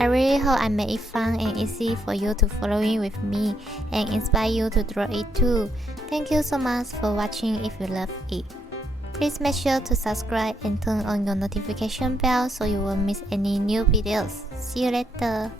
I really hope I made it fun and easy for you to follow in with me and inspire you to draw it too. Thank you so much for watching if you love it. Please make sure to subscribe and turn on your notification bell so you won't miss any new videos. See you later.